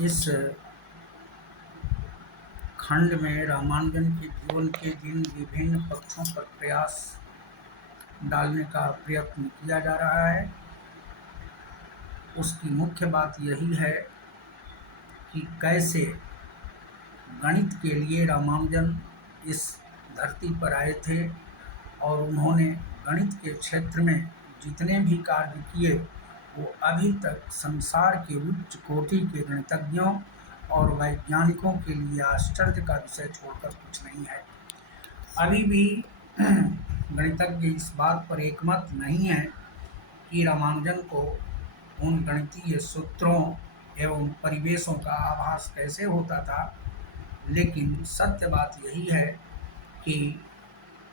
इस खंड में रामानुजन के जीवन के जिन विभिन्न पक्षों पर प्रयास डालने का प्रयत्न किया जा रहा है, उसकी मुख्य बात यही है कि कैसे गणित के लिए रामानुजन इस धरती पर आए थे और उन्होंने गणित के क्षेत्र में जितने भी कार्य किए वो अभी तक संसार के उच्च कोटि के गणितज्ञों और वैज्ञानिकों के लिए आश्चर्य का विषय छोड़कर कुछ नहीं है। अभी भी गणितज्ञ इस बात पर एकमत नहीं है कि रामानुजन को उन गणितीय सूत्रों एवं परिवेशों का आभास कैसे होता था, लेकिन सत्य बात यही है कि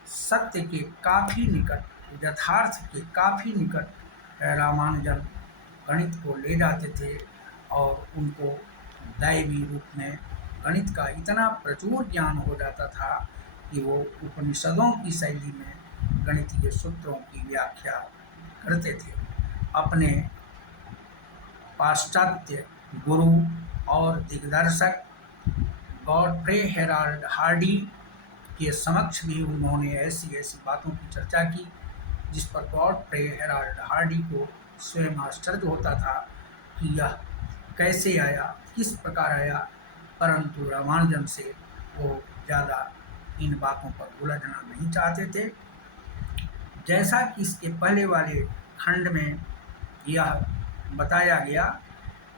सत्य के काफ़ी निकट, यथार्थ के काफ़ी निकट रामानुजन गणित को ले जाते थे और उनको दैवी रूप में गणित का इतना प्रचुर ज्ञान हो जाता था कि वो उपनिषदों की शैली में गणितीय सूत्रों की व्याख्या करते थे। अपने पाश्चात्य गुरु और दिग्दर्शक गॉडफ्रे हेराल्ड हार्डी के समक्ष भी उन्होंने ऐसी ऐसी बातों की चर्चा की जिस पर गॉडफ्रे हेराल्ड हार्डी को स्वयं आश्चर्य होता था कि यह कैसे आया, किस प्रकार आया, परंतु रामानुजन से वो ज़्यादा इन बातों पर उलझना नहीं चाहते थे। जैसा कि इसके पहले वाले खंड में यह बताया गया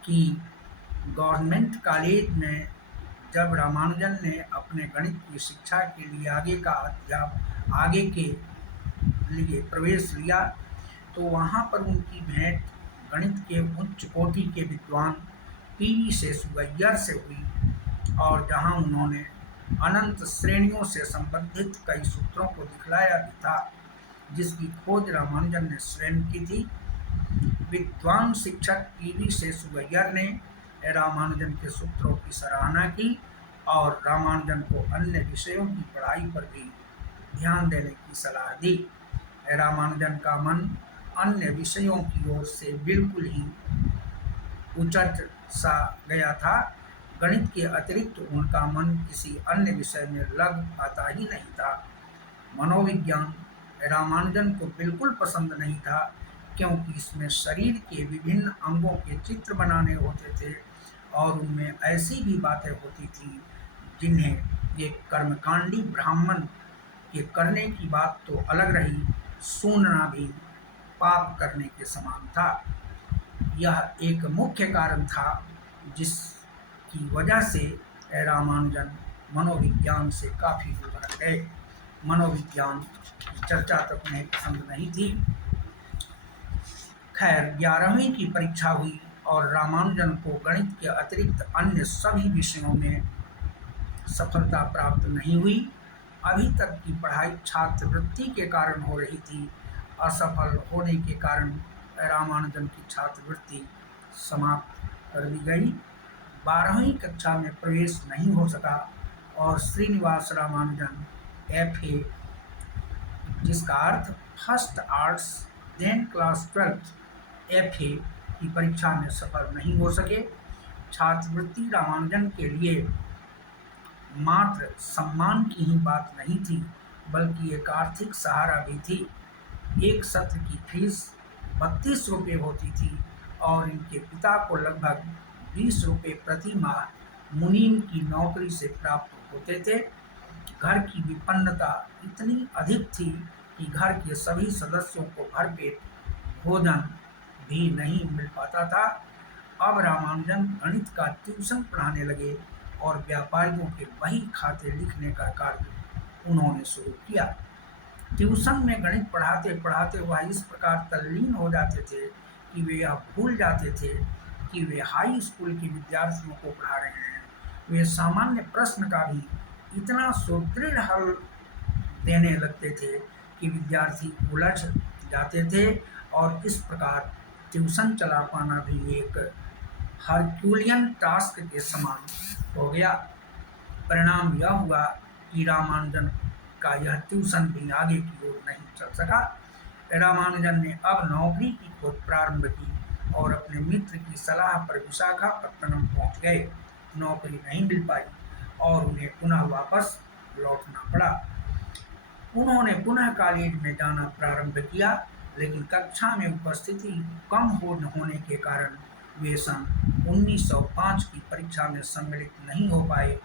कि गवर्नमेंट कॉलेज में जब रामानुजन ने अपने गणित की शिक्षा के लिए आगे के लिए प्रवेश लिया, तो वहाँ पर उनकी भेंट गणित के उच्च कोटि के विद्वान पीवी सेसुअय्यर से हुई और जहाँ उन्होंने अनंत श्रेणियों से संबंधित कई सूत्रों को दिखलाया भी था, जिसकी खोज रामानुजन ने स्वयं की थी। विद्वान शिक्षक पीवी सेसुअय्यर ने रामानुजन के सूत्रों की सराहना की और रामानुजन को अन्य विषयों की पढ़ाई पर भी ध्यान देने की सलाह दी। रामानुजन का मन अन्य विषयों की ओर से बिल्कुल ही उचट सा गया था। गणित के अतिरिक्त उनका मन किसी अन्य विषय में लग पाता ही नहीं था। मनोविज्ञान रामानुजन को बिल्कुल पसंद नहीं था, क्योंकि इसमें शरीर के विभिन्न अंगों के चित्र बनाने होते थे और उनमें ऐसी भी बातें होती थी जिन्हें एक कर्मकांडी ब्राह्मण के करने की बात तो अलग रही, सुनना भी पाप करने के समान था। यह एक मुख्य कारण था जिसकी वजह से रामानुजन मनोविज्ञान से काफ़ी दूर हट गए। मनोविज्ञान की चर्चा तक उन्हें पसंद नहीं थी। खैर, 11वीं की परीक्षा हुई और रामानुजन को गणित के अतिरिक्त अन्य सभी विषयों में सफलता प्राप्त नहीं हुई। अभी तक की पढ़ाई छात्रवृत्ति के कारण हो रही थी। असफल होने के कारण रामानुजन की छात्रवृत्ति समाप्त कर दी गई। 12वीं कक्षा में प्रवेश नहीं हो सका और श्रीनिवास रामानुजन FA, जिसका अर्थ first arts then class 12 FA की परीक्षा में सफल नहीं हो सके। छात्रवृत्ति रामानुजन के लिए मात्र सम्मान की ही बात नहीं थी, बल्कि एक आर्थिक सहारा भी थी। एक सत्र की फीस 32 रुपये होती थी और इनके पिता को लगभग 20 रुपये प्रति माह मुनीम की नौकरी से प्राप्त होते थे। घर की विपन्नता इतनी अधिक थी कि घर के सभी सदस्यों को भरपेट भोजन भी नहीं मिल पाता था। अब रामानुजन गणित का ट्यूशन पढ़ाने लगे और व्यापारियों के बही खाते लिखने का कार्य उन्होंने शुरू किया। ट्यूशन में गणित पढ़ाते पढ़ाते वह इस प्रकार तल्लीन हो जाते थे कि वे यह भूल जाते थे कि वे हाई स्कूल के विद्यार्थियों को पढ़ा रहे हैं। वे सामान्य प्रश्न का भी इतना सुदृढ़ हल देने लगते थे कि विद्यार्थी उलझ जाते थे और इस प्रकार ट्यूशन चला पाना भी एक हरक्यूलियन टास्क के समान हो गया। परिणाम यह हुआ कि रामानुजन का यह ट्यूशन भी आगे की ओर नहीं चल सका। रामानुजन ने अब नौकरी की खोज प्रारंभ की और अपने मित्र की सलाह पर विशाखापत्तनम पहुंच गए। नौकरी नहीं मिल पाई और उन्हें पुनः वापस लौटना पड़ा। उन्होंने पुनः कॉलेज में जाना प्रारंभ किया, लेकिन कक्षा में उपस्थिति कम होने के कारण वे सन 1905 की परीक्षा में सम्मिलित नहीं हो पाए।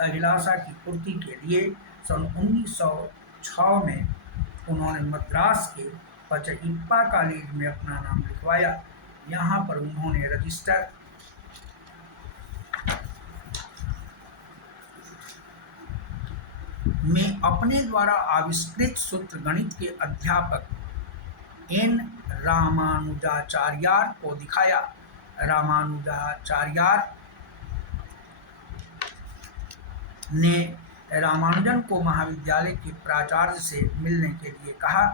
अभिलाषा की पूर्ति के लिए सन 1906 में उन्होंने मद्रास के पचइप्पा कॉलेज में अपना नाम लिखवाया। यहाँ पर उन्होंने रजिस्टर में अपने द्वारा आविष्कृत सूत्र गणित के अध्यापक एन. रामानुजाचार्यार को दिखाया। रामानुजाचार्यार ने रामानुजन को महाविद्यालय के प्राचार्य से मिलने के लिए कहा।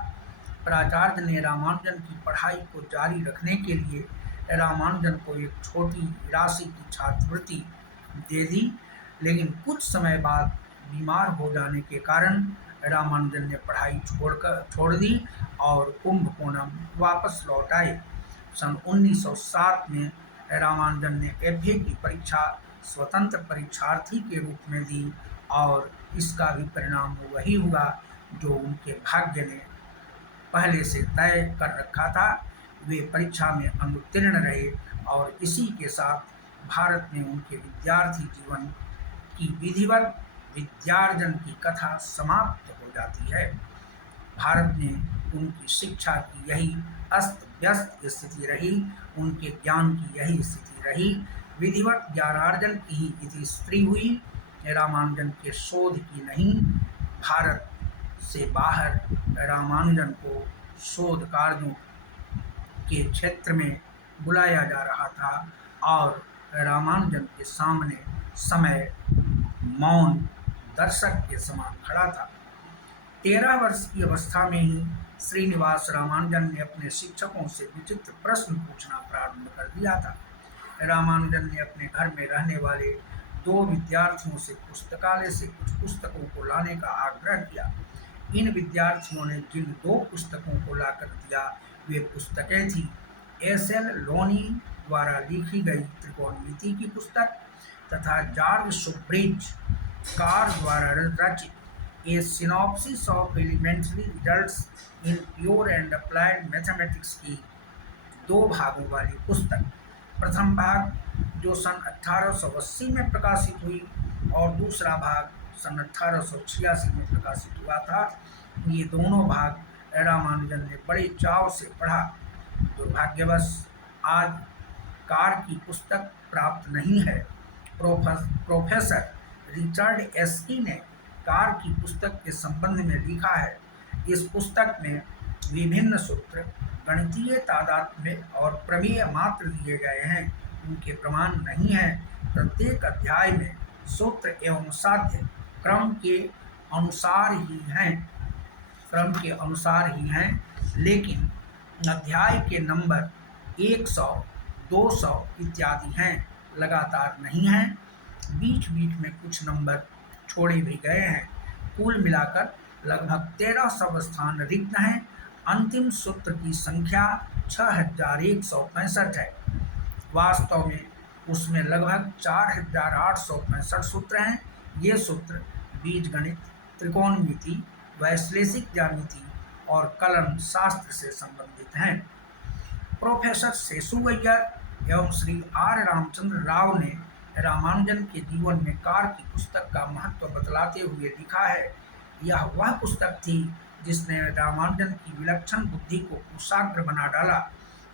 प्राचार्य ने रामानुजन की पढ़ाई को जारी रखने के लिए रामानुजन को एक छोटी राशि की छात्रवृत्ति दे दी, लेकिन कुछ समय बाद बीमार हो जाने के कारण रामानुजन ने पढ़ाई छोड़ दी और कुंभकोणम वापस लौट आए। सन 1907 में रामानुजन ने एफए की परीक्षा स्वतंत्र परीक्षार्थी के रूप में दी और इसका भी परिणाम वही हुआ जो उनके भाग्य ने पहले से तय कर रखा था। वे परीक्षा में अनुत्तीर्ण रहे और इसी के साथ भारत में उनके विद्यार्थी जीवन की विधिवत विद्यार्जन की कथा समाप्त हो जाती है। भारत में उनकी शिक्षा की यही अस्त व्यस्त स्थिति रही, उनके ज्ञान की यही स्थिति रही, विधिवत ज्ञानार्जन की ही इति स्त्री हुई। रामानुजन के शोध की नहीं, भारत से बाहर रामानुजन को शोध कार्यों के क्षेत्र में बुलाया जा रहा था और रामानुजन के सामने समय मौन दर्शक के समान खड़ा था। 13 वर्ष की अवस्था में ही श्रीनिवास रामानुजन ने अपने शिक्षकों से विचित्र प्रश्न पूछना प्रारंभ कर दिया था। रामानुजन ने अपने घर में रहने वाले 2 विद्यार्थियों से पुस्तकालय से कुछ पुस्तकों को लाने का आग्रह किया। इन विद्यार्थियों ने जिन 2 पुस्तकों को लाकर दिया वे पुस्तकें थी एस.एल. लोनी द्वारा लिखी गई त्रिकोणमिति की पुस्तक तथा जॉर्ज शुब्रिज कार द्वारा रचित a synopsis of elementary results in pure and applied mathematics की 2 भागों वाली पुस्तक। प्रथम भाग जो सन 1880 में प्रकाशित हुई और दूसरा भाग सन 1886 में प्रकाशित हुआ था। ये दोनों भाग रामानुजन ने बड़े चाव से पढ़ा। दुर्भाग्यवश आज कार की पुस्तक प्राप्त नहीं है। प्रोफेसर रिचर्ड एस्की ने कार की पुस्तक के संबंध में लिखा है। इस पुस्तक में विभिन्न सूत्र गणितीय तादात्म्य और प्रमेय मात्र दिए गए हैं, उनके प्रमाण नहीं है। प्रत्येक अध्याय में सूत्र एवं साध्य क्रम के अनुसार ही हैं, लेकिन अध्याय के नंबर 100, 200 इत्यादि हैं, लगातार नहीं हैं। बीच बीच में कुछ नंबर छोड़े भी गए हैं। कुल मिलाकर लगभग 1300 स्थान रिक्त हैं। अंतिम सूत्र की संख्या 6165 है। वास्तव में उसमें लगभग 4865 सूत्र हैं। ये सूत्र बीजगणित, त्रिकोणमिति, वैश्लेषिक ज्यामिति और कलन शास्त्र से संबंधित हैं। प्रोफेसर शेषुअय्यर एवं श्री आर. रामचंद्र राव ने रामानुजन के जीवन में कार की पुस्तक का महत्व बतलाते हुए लिखा है, यह वह पुस्तक थी जिसने रामानुजन की विलक्षण बुद्धि को कुशाग्र बना डाला।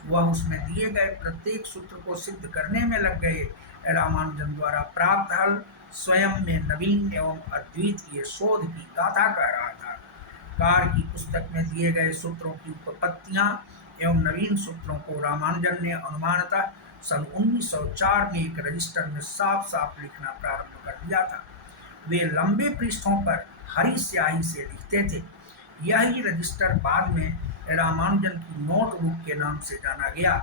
वह उसमें दिए गए प्रत्येक सूत्र को सिद्ध करने में लग गए। रामानुजन द्वारा प्राप्त हल स्वयं में नवीन एवं अद्वितीय शोध की गाथा कह रहा था। कार की पुस्तक में दिए गए सूत्रों की उत्पत्तियां एवं नवीन सूत्रों को रामानुजन ने अनुमानतः सन 1904 में एक रजिस्टर में साफ साफ लिखना प्रारंभ कर दिया था। वे लंबे पृष्ठों पर हरी स्याही से लिखते थे। यही रजिस्टर बाद में रामानुजन की नोटबुक के नाम से जाना गया।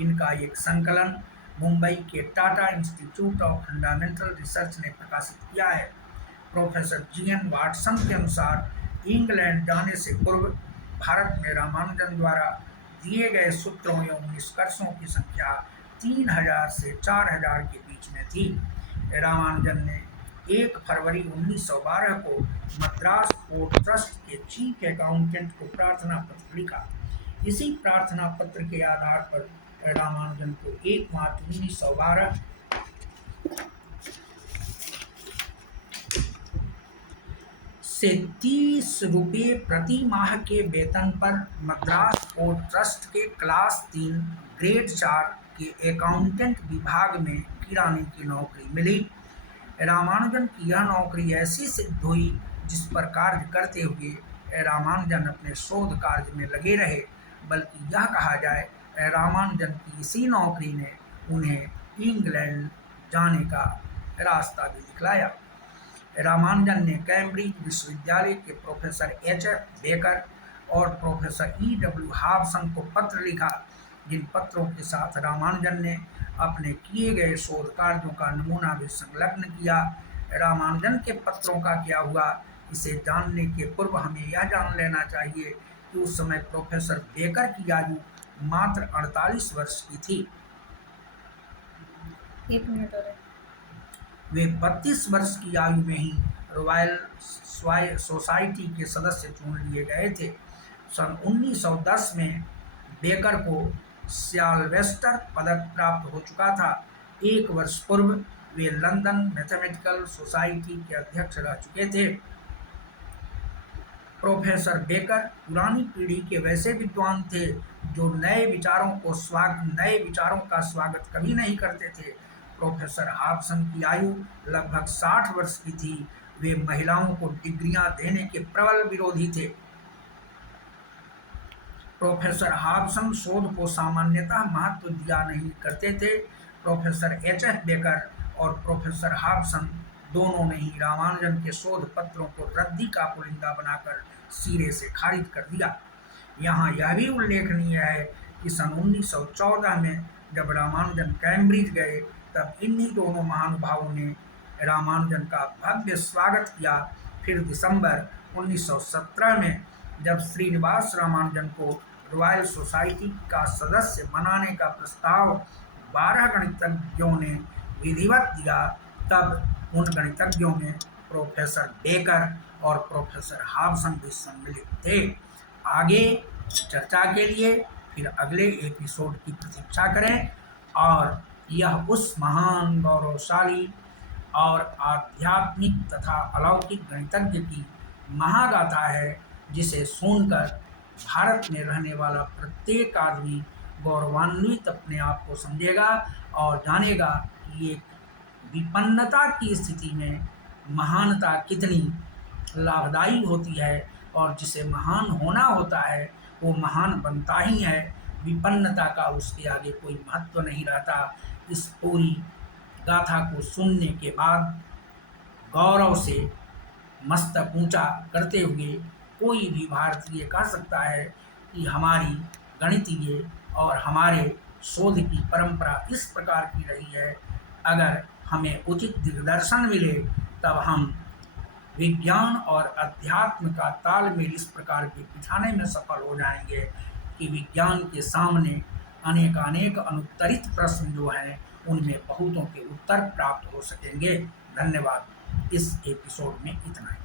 इनका एक संकलन मुंबई के Tata institute of fundamental research ने प्रकाशित किया है। Professor GN. वाटसन के अनुसार इंग्लैंड जाने से पूर्व भारत में रामानुजन द्वारा दिए गए सूत्रों एवं निष्कर्षों की संख्या 3000 से 4000 के बीच में थी। रामानुजन ने 1 फरवरी 1912 को मद्रास पोर्ट ट्रस्ट के चीफ अकाउंटेंट को प्रार्थना पत्र लिखा। इसी प्रार्थना पत्र के आधार पर रामानुजन को 1 मार्च 1912 से 30 रुपये प्रति माह के वेतन पर मद्रास पोर्ट ट्रस्ट के क्लास 3 ग्रेड 4 के अकाउंटेंट विभाग में किराने की नौकरी मिली। रामानुजन की यह नौकरी ऐसी सिद्ध हुई जिस पर कार्य करते हुए रामानुजन अपने शोध कार्य में लगे रहे, बल्कि यह कहा जाए रामानुजन की इसी नौकरी ने उन्हें इंग्लैंड जाने का रास्ता भी दिखलाया। रामानुजन ने कैम्ब्रिज विश्वविद्यालय के प्रोफेसर H.F. बेकर और प्रोफेसर E.W. हॉबसन को पत्र लिखा, जिन पत्रों के साथ रामानुजन ने अपने किए गए शोध कार्यों का नमूना भी संलग्न किया। रामानुजन के पत्रों का क्या हुआ, इसे जानने के पूर्व हमें यह जान लेना चाहिए कि उस समय प्रोफेसर बेकर की आयु मात्र 48 वर्ष की थी। 1 मिनट और वे 32 वर्ष की आयु में ही रॉयल सोसाइटी के सदस्य चुन लिए गए थे। सन 1910 में बेकर को सिल्वेस्टर पदक प्राप्त हो चुका था। 1 वर्ष पूर्व वे लंदन मैथमेटिकल सोसाइटी के अध्यक्ष रह चुके थे। प्रोफेसर बेकर पुरानी पीढ़ी के वैसे विद्वान थे जो नए विचारों का स्वागत कभी नहीं करते थे। प्रोफेसर हॉबसन की आयु लगभग 60 वर्ष की थी। वे महिलाओं को डिग्रियां देने के प्रबल विरोधी थे। प्रोफेसर हॉबसन शोध को सामान्यतः महत्व दिया नहीं करते थे। Professor H.F. बेकर और प्रोफेसर हॉबसन दोनों ने ही रामानुजन के शोध पत्रों को रद्दी का पुलिंदा बनाकर सिरे से खारिज कर दिया। यहाँ यह भी उल्लेखनीय है कि सन 1914 में जब रामानुजन कैम्ब्रिज गए, तब इन्हीं दोनों महानुभावों ने रामानुजन का भव्य स्वागत किया। फिर दिसंबर 1917 में जब श्रीनिवास रामानुजन को रॉयल सोसाइटी का सदस्य बनाने का प्रस्ताव 12 गणितज्ञों ने विधिवत दिया, तब उन गणितज्ञों में प्रोफेसर बेकर और प्रोफेसर हॉबसन भी सम्मिलित थे। आगे चर्चा के लिए फिर अगले एपिसोड की प्रतीक्षा करें। और यह उस महान, गौरवशाली और आध्यात्मिक तथा अलौकिक गणितज्ञ की महागाथा है, जिसे सुनकर भारत में रहने वाला प्रत्येक आदमी गौरवान्वित अपने आप को समझेगा और जानेगा कि एक विपन्नता की स्थिति में महानता कितनी लाभदायी होती है, और जिसे महान होना होता है वो महान बनता ही है। विपन्नता का उसके आगे कोई महत्व नहीं रहता। इस पूरी गाथा को सुनने के बाद गौरव से मस्तक ऊंचा करते हुए कोई भी भारतीय कह सकता है कि हमारी गणितीय और हमारे शोध की परंपरा इस प्रकार की रही है। अगर हमें उचित दिग्दर्शन मिले तब हम विज्ञान और अध्यात्म का तालमेल इस प्रकार के बिठाने में सफल हो जाएंगे कि विज्ञान के सामने अनेक अनुत्तरित प्रश्न जो हैं उनमें बहुतों के उत्तर प्राप्त हो सकेंगे। धन्यवाद। इस एपिसोड में इतना ही।